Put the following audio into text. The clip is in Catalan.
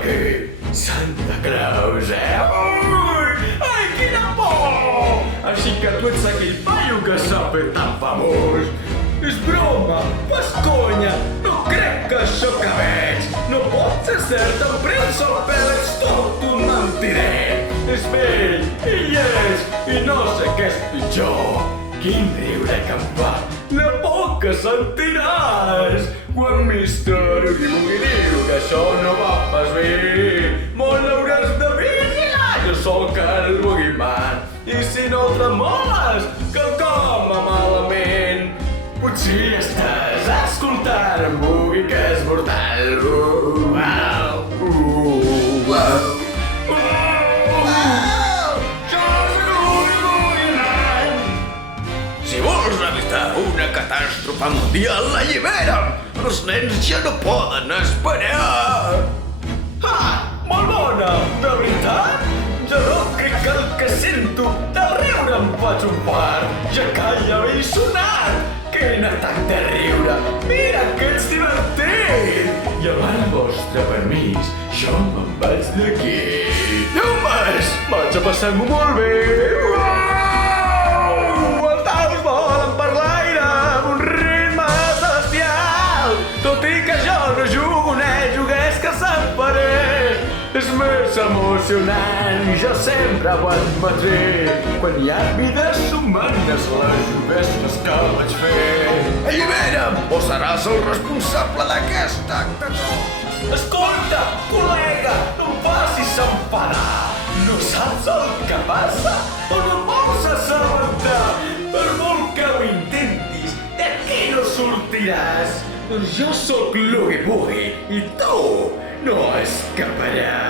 aquí, Santa Claus, Ui! Ai, quina por! Així que tu ets aquell paio que s'ha fet tan famós. És broma, fas conya, no crec que això que veig no pot ser cert, em prens el pèl, ets tot un mentider. És vell, i lleig, i no sé què és pitjor. Quin riure que em fa, la por que sentiràs quan Mr. Uribugi diu que això no va pas bé. Molt hauràs de vigilar, jo sóc el Boogeyman, i si no tremoles, quelcom va malament. Potser estàs escoltant en Boogie, que és mortal. Si vols evitar una catàstrofe mundial, allibera'm! Els nens ja no poden esperar! Molt bona! De veritat? Jo no crec que el que sento de riure em faig un part, ja que ja havia sonat! Quin atac de riure! Mira que ets divertit! I amb el vostre permís, jo me'n vaig d'aquí. Homes, vaig a passar-m'ho molt bé! Els daus volen per l'aire amb un ritme celestial. Tot i que jo no jugues que se'n faré. És més emocionant i jo sempre ho admetré. Quan hi ha vides humanes, les jovesques que vaig fer. Allibera'm o seràs el responsable d'aquesta actuació. Escolta, col·lega, no em facis enfadar. No saps el que passa o no vols assabentar? Per molt que ho intentis, d'aquí no sortiràs. Doncs jo sóc l'Oogie Boogie i tu no escaparàs.